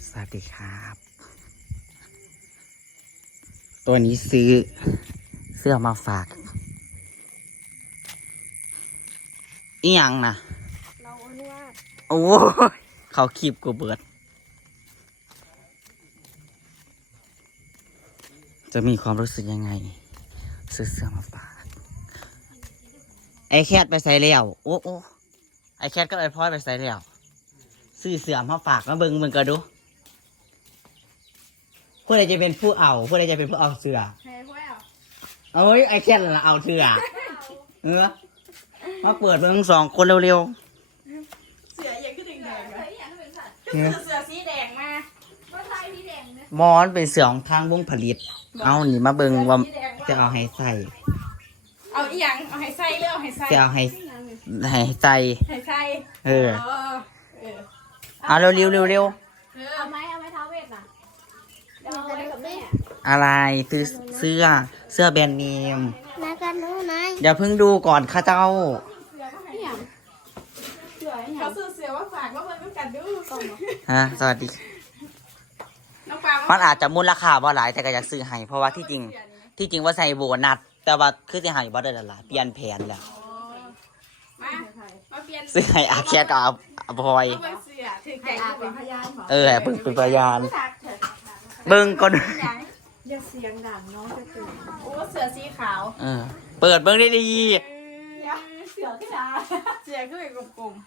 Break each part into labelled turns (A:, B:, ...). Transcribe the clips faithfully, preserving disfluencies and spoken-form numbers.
A: สวัสดีครับตัวนี้ซื้อเสื้อมาฝากอีหยังนะ
B: เราอนุญาต
A: โอ้ยเขาคีบกูเบิดจะมีความรู้สึกยังไงซื้อเสื้อมาฝากไอแคทไปใส่แล้วโอ้โอ้ไอแคทก็ไอพลอยไปใส่แล้วซื้อเสื้อมาฝากมาเบิ่งมึงก็ดูผู้ใดจะเป็นผู้เอาผู้ใดจะเป็นผู้เอาเสื้อ
B: ใครพ่อเอา
A: เอ้ยไอแคทละเอาเสื้อเออมาเปิดเบิ่งสองคนเร็ว
B: เสืออย่างขึ้นแดงๆเลย
A: ๆ
B: เสือสีแดงมาว่าไทยสีแดงนะ
A: มอนเป็นเสือของทางวงผลิตเอาหนีมาเบิ่งว่าจะเอาให้ใส่
B: เอาอีหยังเอาให้ใส่เรื่องให้ใส่
A: จะเอาให้ให้ใส่
B: ให้ใส่
A: เออ
B: เออ
A: เอาเร็วเร็วเร็วเร็ว
B: เอาไหมเอาไหมท้าเวทน่ะเดี๋ยวเอาไว้กับแม่
A: อะไรซื้อเสื้อเสื้อแบรนด์เนม
B: นายกันนู้นนาย
A: อย่าเพิ่งดูก่อนข้าเจ้า
B: เสือก็ให้อย่างเสือเขาซื้อเสือว่าฝากว่ามันต้องกันดู
A: ฮะสวัสดี
B: น้องปลา
A: มันอาจจะมูลค่าบ่หลายแต่ก็อยากซื้อให้เพราะว่าที่จริงที่จริงว่าใส่โบนัสแต่ว่าคือสิให้บ่ได้ละล่ะเปลี่ยนแผนแล้ว
B: มามาเปลี่ยน
A: ซื้อให้อาแคทกับอาอาพลอย
B: เอาเสือถึงใจเป็นพยาน
A: เออเพิ่งเป็นพยานเบิ่งก่อน
B: อย่าเสียงดังน้องจะตื่นโอ้เสือสีขาว
A: เออเปิดเบิ่งได้ดี
B: เสือขึ้นมาเสือขึ้นเป็นกลม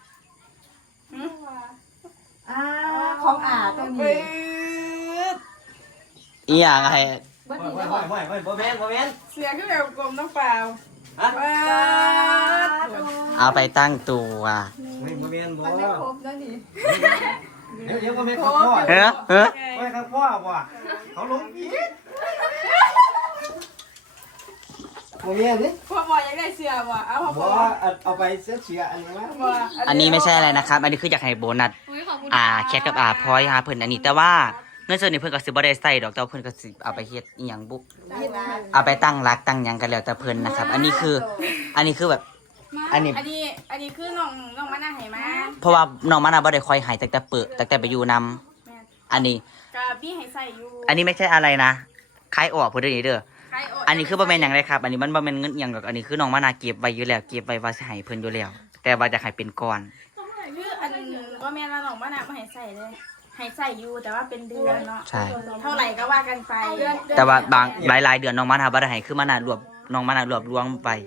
B: ๆอ่าของอาตัวนี้
A: อีหยังไง
B: บัด
C: ไม่
B: นี้
C: ไม่ไม่ไม่ไม่บ่แม่นบ่แม่น
B: เสือขึ้นแบบกลมต้องเปล่า
C: ฮะ
A: เอาไปตั้งตัว
C: ไม่บ่แม่นบ่
B: มันไม่ครบแล้วนี่
C: เดี๋ยวเดี๋ยวบ่แม่นข้าวพ่อ
A: เฮ้อเฮ้อ
C: ไม่ข้าวพ่อบ่เขาลงผิดบ่แม่นนี่
B: พ่อบอกอยากได้เสือว่ะเอาพ่อ
C: บ่
B: บอก
C: เอาไปเสื้อเสียอันนี้มา
B: บอก
A: อันนี้ไม่ใช่อะไรนะครับ อันนี้คืออยากให้โบนัสอ่าแคทกับอาพลอยหาเพิ่นอันนี้แต่ว่าเงินส่วนนี้เพิ่นก็สิบ่ได้ใส่ดอกแต่ว่าเพิ่นก็สิเอาไปเฮ็ดอีหยังบุเอาไปตั้งรักตั้งหยังกันแล้วแต่เพิ่นนะครับ อันนี้คือ อันนี้คือแบบ อันนี้
B: อันนี้อันนี้คือน้องน้องมานาให้มา
A: เพราะว่าน้องมานาบ่ได้คอยให้ตั้งแต่เปิดตั้งแต่ไปอยู่นำอันนี้
B: กับพี่ให้ใส่อยู่
A: อันนี้ไม่ใช่อะไรนะคล้ายออกเพิ่นเด้อนี่เด้อ
B: ใครด
A: อันนี้คือบ่แม่นหยังเลยครับ อันนี้มันบ่แม่นเงินอีหยังดอกอันนี้คือน้องมานาเก็บไว้อยู่แล้วเก็บไว้ว่าสิให้เพิ่นอยู่แล้ว แต่ว่าจะให้เป็นก้อน
B: คืออันว่าแม่ละน้องมานาไม่ให้ใส่เลยให้ใส่อยู่แต่ว่าเป็นเดือนเนาะ
A: ใช่
B: เท่าไหร่ก็ว่ากันไป
A: แต่ว่าบางหลายๆเดือนน้องมานาบ่ได้ให้คือมานารวบน้องมานารวบรวมไป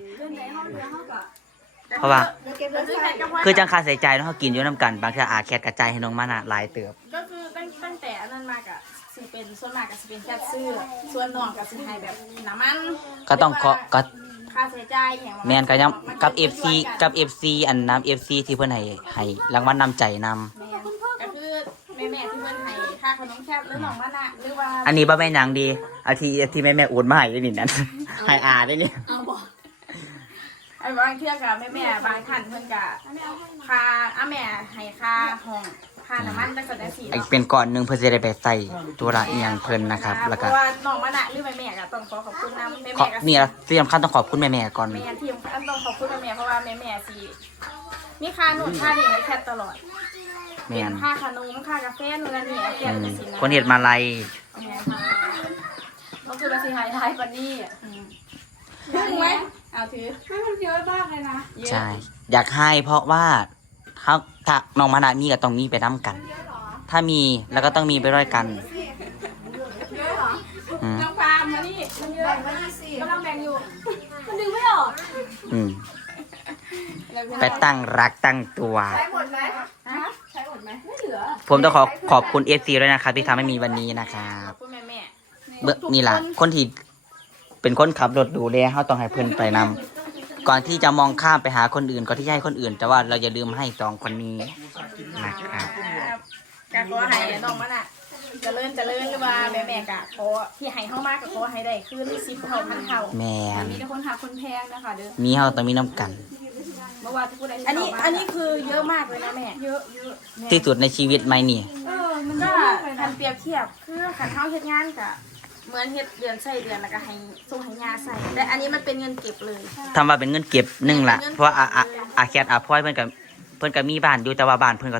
A: เพราะว่า คือจังค่าใช้จ่ายเนาะเฮากินอยู่นํกันบางเทื่ออาแคทกระจายให้น้องมานาหลายเติบ
B: ก็คือตั้งตั้งแต่อันนั้นมากอะสิเป็นส่วนมากก็สิเป็นแค่ซื้อส่วนน้องก็สิให้แบบน้ำมัน
A: ก็ต้องขอก็
B: ค่าใช้จ่ายอย่างว่า
A: แม่นก็ยังกับ เอฟ ซี กับ เอฟ ซี อันน้ำ เอฟ ซี ที่เพิ่นให้ให้รางวัลนำใจนำ
B: แม่ก็คือแม่แม่ๆที่เพิ่นให้ค่าขนมแคบหรือน้องมานะหรือว่า
A: อันนี้บ่แม่นหยังดีอาทีที่แม่แม่โอนมาให้ได้นี่นั่นให้อาได้นี่
B: เอาบ่ไอ้บางเที่ยกับแม่แม่ๆบางท่านเพิ่นก็ค่าอาแม่ให้ค่าห้องค่าน้ำมันตั้งแต่สี่
A: ไอ้เป็นก่อนหนึงเพิ่นสิได้ไปใส่ตัวละอีหยังเพิ่นนะครับ แล้ว
B: เพ
A: ก็
B: ราะว่าน้องมานะหรือแม่แม่ๆก็ต้องขอขอบคุณนะแม่
A: ขอ
B: แม่ๆก็
A: นี่ล่ะที่สำคัญต้องขอบคุณแม่แม่ก่อน
B: แม่ทีมอันต้องขอบคุณแม่แม่เพราะว่าแม่แม่สิมีค่าหนุนค่านี่ให้แคทตลอด
A: แม่น
B: ค่าขนมค่ากาแฟนู่นนั่นนี่แค
A: อื
B: ท
A: ม
B: ก็สินะ
A: คนเฮ็ดมาลัย
B: แม่ค่ะก็คือมาสิหายท้ายกว่านี้อ่ะถึงไหมเอาถือไม่มันเยอะมากเลยนะ
A: ใช่ อยากให้เพราะว่าถ้าถ้าน้องมานามีก็ต้องมีไปนํกัน ถ้ามีแล้วก็ต้องมีไปด้วยกัน
B: เยอะเหรอ
A: อืม
B: น้องปาล์มมานี่มันเยอะแบ่งมายี่สิบกำลังแบ่งอยู่มันดึงไม่ออก
A: อืมไปตั้งรักตั้งตัว
B: ใช้หมดไหมฮะใช้หมดไหมไม่เหลือ
A: ผมต้องขอขอบคุณเอฟซีด้วยนะครับที่ทำให้มีวันนี้นะครับ
B: คุณแม่แม่
A: เบื้องนี่ล่ะคนที่เป็นคนขับรถดูแลเขาต้องให้เพื่อนไปนำก่อนที่จะมองข้ามไปหาคนอื่นก่อนที่จะให้คนอื่น แต่ว่าเราอย่าลืมให้สองคนนี้นะครับ
B: กะขอให้น้องมันอ่ะเจริญเจริญหรือว่าแม่แม่กะขอที่ให้เฮามากกะขอให้ได้คืนสิบเท่าพันเท่า
A: แมน
B: มีแต่คนหาคนแพงนะคะเด้อ
A: มีเขาต้องมีน้ำกัน
B: เมื่อวานที่พูดอันนี้อันนี้คือเยอะมากเลยนะแม่เยอะเยอะ
A: ที่สุดในชีวิตไหมนี่
B: เออมันก็คันเปรียบเทียบคือขันเท้าเฮ็ดงานกะเหมือนเฮ็ดเดือนใส่เดือนแล้วก็ให้ส่งให้ยาใส่แต่อันนี้มันเป็นเงินเก็บเลย
A: ทำมาเป็นเงินเก็บหนึ่งละเพราะว่าอาอาอาแคทอาพลอยเพื่อนกับเพื่อนกับมีบ้านอยู่แต่ว่าบ้านเพื่อนก็ต้อง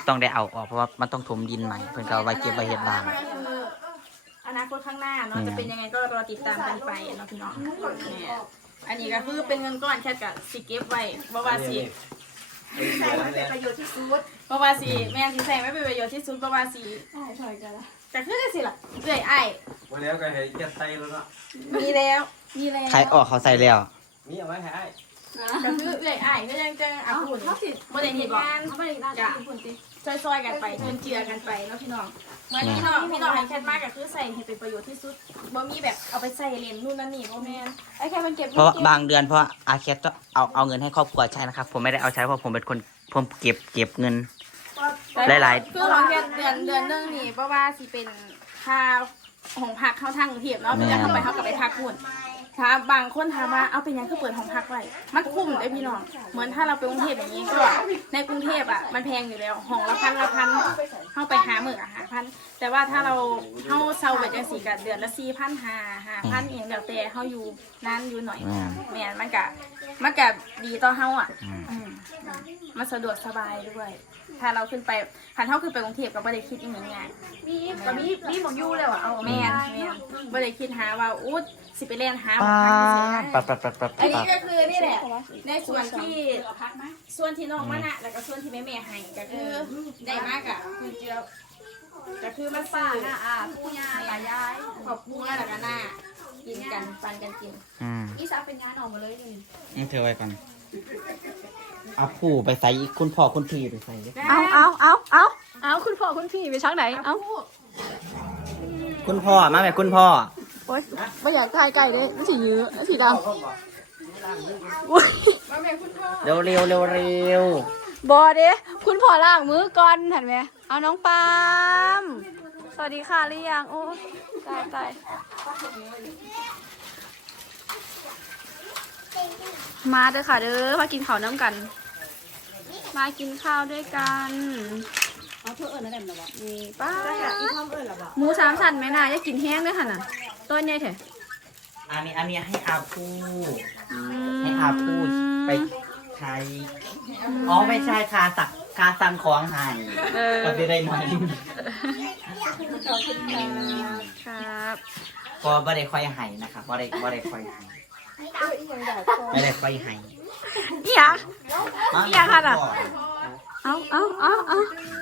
A: ต้องได้เอาออกเพราะว่ามันต้องถมดินใหม่เพิ่นก็เอาไว้เก็บไว้เฮ็ดบ้าน
B: คืออนาคตข้างหน้าเนาะจะเป็นยังไงก็รอติดตามกันไปเนาะพี่น้องเนี่ยอันนี้ก็คือเป็นเงินก้อนแค่กับสิเก็บไว้บ่ว่าสิใส่ไว้เป็นประโยชน์ที่สุดบ่ว่าสิแม่สิใส่ไว้เป็นประโยชน์ที่สุดบ่ว่าสิถอยกันละแต่คือจังซี่ล่ะเอื้อยอ้าย
C: วันแล้วก็ให้เก็บไตแล้วเนาะ
B: มีแล้วมีแล้ว
A: ใครออกเขาใส่แล้ว
C: มีเอาไว้ให้
B: ก็คือเอื้อยอ้ายก็ยังจังอ่ะพูดบ่ได้เฮ็ดงานจ้ะซอยๆกันไปเทินเจือกันไปเนาะพี่น้องเหมือนพี่น้องพี่น้องให้แคทมากก็คือใส่ให้เป็นประโยชน์ที่สุดบ่มีแบบเอาไปใส่เรียนนู่นนั่นนี่บ่แม่นไอ้แค่มันเก็บ
A: เพราะว่าบางเดือนเพราะว่าอาเคสต้องเอาเอาเงินให้ครอบครัวใช้นะครับผมไม่ได้เอาใช้เพราะผมเป็นคนผมเก็บเก็บเงิน หลายๆ
B: คือของแค่เดือนเดือนหนึงนี่เพราะว่าสิเป็นค่าของพักเข้าทางกรุงเทพเนาะเวลาเข้าไปเข้ากับไปพักหุ่นถ้าบางคนถามว่าเอาเป็นยังคือเปิดห้องพักไว้มันคุ้มได้พี่น้องเหมือนถ้าเราไปกรุงเทพอย่างนี้ก็ในกรุงเทพอ่ะมันแพงอยู่แล้วห้องละพันละพันเข้าไปหาหมื่นอะหาพันแต่ว่าถ้าเราเข้าเซาแบบจังสีกับเดือนละสี่พันหาหาพันเองเดี๋ยวแต่เข้าอยู่นั้นอยู่หน่อยแม่นมันกะมันกะดีต่อเฮาอ่ะ อืมมันสะดวกสบายด้วย ถ้าเราขึ้นไปผ่านเท่าขึ้นไปกรุงเทพก็ไม่ได้คิดอีกเหมือนกันมีก็มีมีหมองยู่เลยว่ะเอาแม่นแม่นไม่ได้คิดหาว่าอู้สิไปเล่นหาหม
A: ป้า
B: องพักที่ไหน
A: ปัดปัดปัดปัด
B: อันนี้ก็คือนี่แหละในส่วนที่ส่วนที่น้องมานะแล้วก็ส่วนที่แม่แม่ให้ก็คือได้มากอ่ะคือเจียวก็คือมันป้าหน้าอาผู้ยาตายายขอบปูแล้วก็หน้ากินกันปันกันกิน
A: อืม
B: อีซักเป็นงานออกมาเลยนี่
A: นี่เธอไว้ก่อนเอาผู้ไปใส่อีกคุณพ่อคุณพี่ไปใส่ดิ
D: เอาเอาเอาเอาเอาคุณพ่อคุณพี่ไปชักไหน เอา
A: คุณพ่อมาไหมคุณพ่อ
D: โอ๊ยไม่อยากทายไก่เลยไม่สียื้อไม่สีดำอุ๊ย
B: มาแม่คุณพ่อ
A: เร็วเร็วเร็วเร็ว
D: บอเด้คุณพ่อล่างมือก่อนเห็นไหมเอาน้องปาล์มสวัสดีค่ะหรือยังโอ้ตายตายมาเด้อค่ะเด้อมากินข้าวน้ำกัน มากินข้าวด้วยกันเอาเพื่อเอิญอะไรแบบนี้ป้าหมูสามสันไหมน่าจะกินแห้งด้วยค่ะน่ะต้นใหญ่เถอะ
A: อันนี้อันนี้ให้อาผู้ให้อาผู้ไปใช้อ๋อไม่ใช่คาสักคาสั่งของให้
D: เออ
A: ก็จะได้หน่อย
D: ครับ
A: ก็บ่ได้ค่อยให้นะครับบ่ได้บ่ได้ค่อยให้ไม่ได้ค่อยให้
D: อีหยังอีหยังค่ะน่ะเอาเอาเอาเอา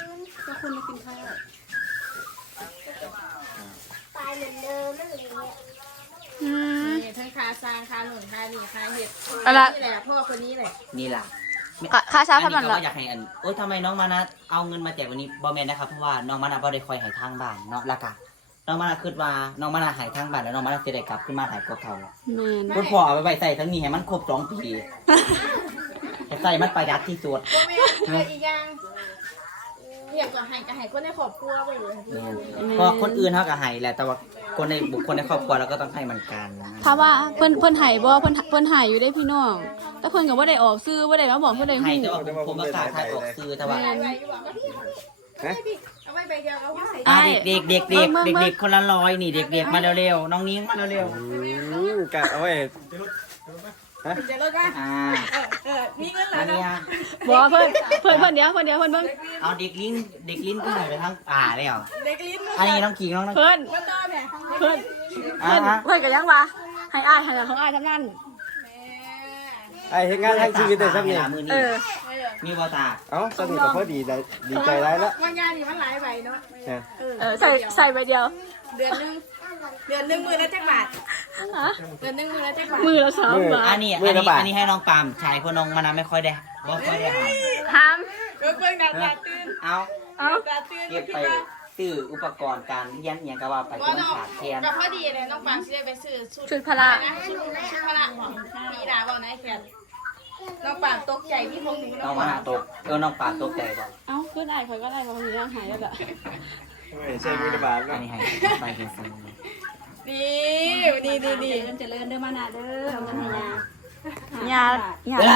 D: อืม
B: นี่ทั้งคาซางคาหนุนคาหนีคาเห็ด
D: อะไร
B: นี่แหละพ่อคนนี้แหละ
A: นี่ล่ะ
D: ค่าค่าเช้า
A: อัน
D: เท่า
A: นี้
D: นั้น
A: เขา
D: เหรอ
A: ก็อยากให้อันโอ๊ยทำไมน้องมานะเอาเงินมาแจกวันนี้บอแมนนะครับเพราะว่าน้องมานะบ่ได้คอยใหายทางบ้านเนาะและกะน้องมานะคิดว่าน้องมานะใหายทางบ้านแล้วน้องมานะจะได้กลับขึ้นมาหายกบเขา
D: แมน
A: คุณพ่อเอาไปไว้ใส่ทั้งนี้ให้มันครบสองปีให้ใส่มันประหยัดที่สุด
B: พ่อแม่เอออีกอย่างเรียกว่าให้ก็ให้คนในครอบครัวไปเลย
A: เพราะคนอื่นเขาก็ให้แหละแต่ว่าคนในบุคคลในครอบครัวเราก็ต้องให้เหมือนกันนะ
D: ถ้าว่าเพิ่นเพิ่นหายบ่เพิ่นเพิ่นหายอยู่ได้พี่น้องแต่เพิ่นก็บ่ได้ออกซื้อบ่ได้มาบอกเพิ่นได้
A: ให้
D: ฮู้
A: แต่ว่าผมผมก็กล้าถ่ายออกซื้อแต่ว่า
B: ไปไปอยู่บอกพี่เอาไว้ใบเดียวเอาไว้ใส่
A: อ่ะเด็กเด็กเด็กเด็กเด็กคนละร้อยนี่เด็กเด็กมาเร็วๆน้องนิ้งมาเร็ว
C: อืมกะเอาไว้
B: คุณจะลดป่ะ
A: ๆอ่า
B: เออเออมีเงินเหร
A: อั
B: อน
A: นี้
B: เนาะ
D: บ่เพิ่นเพิ่นเพิ่นเดี๋ยวเพิ่นเดี๋ยวเพิ่นเบิ่ง
A: เอาเด็กลิ้นเด็กลิ้นก็หายไปทั้งป่าเลยเหรอ
B: เด็กลิ้น
A: อันนี้น้องขิงน้องน้อง
D: เพิ่น
B: ว่าต้อแม่
D: เพิ่น
A: อ่า
D: เพิ่นเพิ่นก็ยังว่าให้อ้ายให้ของอ้ายทำนั่น
C: ไอ้เฮ็ดงานทั้งชีวิตได้ซ้ำนี่
A: มือ
D: เอ
A: นี่
D: อ
A: มีบอตา
C: เอ้าซ้ำนี่ก็พอดีได้ดีใจได้ละ
B: ว่างานนี่มันหลายใบเนาะ
C: เนี่ย
D: เออใส่ใส่ใบเดียว
B: เดือนนึงเดือนนึงมือละจักบาท
D: ฮะ
B: เดือนนึงมือละจักบาท
D: มือละสามบา
A: อั
D: ท
A: นนี้อันนี้อันนี้ให้น้องปามชายคนน้องมานะไม่ค่อยได้บ่ค่อยได้หาย
D: ห้าม
B: ก็เพิ่งดัดตาตื่น
A: เอา
D: เอา
B: ตาตื่น
A: เก็บไปซื้ออุปกรณ์การเรียนอย่างก็ว่าไป
B: ว่า
A: ที่มัน
B: น้อง
A: ขาดแคลน
B: ก็พอดีเลยน้องปางสิได้ไปซื้อชุด
D: ชุดพละ
B: นะชุดชุดพละของมีดาบอกนายแขนน้องปางตกใจพี่พงษ์หนู
A: น้องมานะตกเออน้องปามตกใจบ่
D: เอ้าขึ้นอ้ายข่อยก็ได้เพราะมันยังหายแล้วล่ะ
C: ไม่ใช่มือบาท
A: อั
C: นะ
A: นนี้ให้ไปกินซื้อ
B: ดีดีดีดี
D: เจริญเด้อมานะเด้อเอาเงินให้ยาญาญา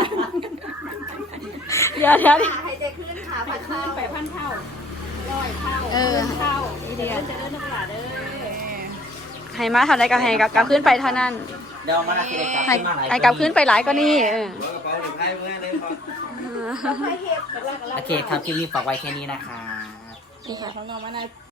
D: เดี๋ยวเดี๋ยว
B: หายใจขึ้นขาผัดข้าวไปพันเท่าร้อยเท่า
D: เออ
B: เท่า
D: เดี๋ยว
B: จะเดินนักหลาเด้อ
D: ให้มาเท่าใดก็ให้กลับกลับขึ้นไปเท่านั้น
A: เดี๋ยวมานะสิได้กลับ
D: ให้
A: ขึ้นมาหลาย
D: ให้กลับขึ้นไปหลายก็นี่เออ
C: กระเป๋าหนึ่งไพ่เมื่อได้พอ
D: อืม
A: โอเคครับคลิปนี้ฝากไว้แค่นี้นะคะ
B: นี่ค่ะของน้องมานา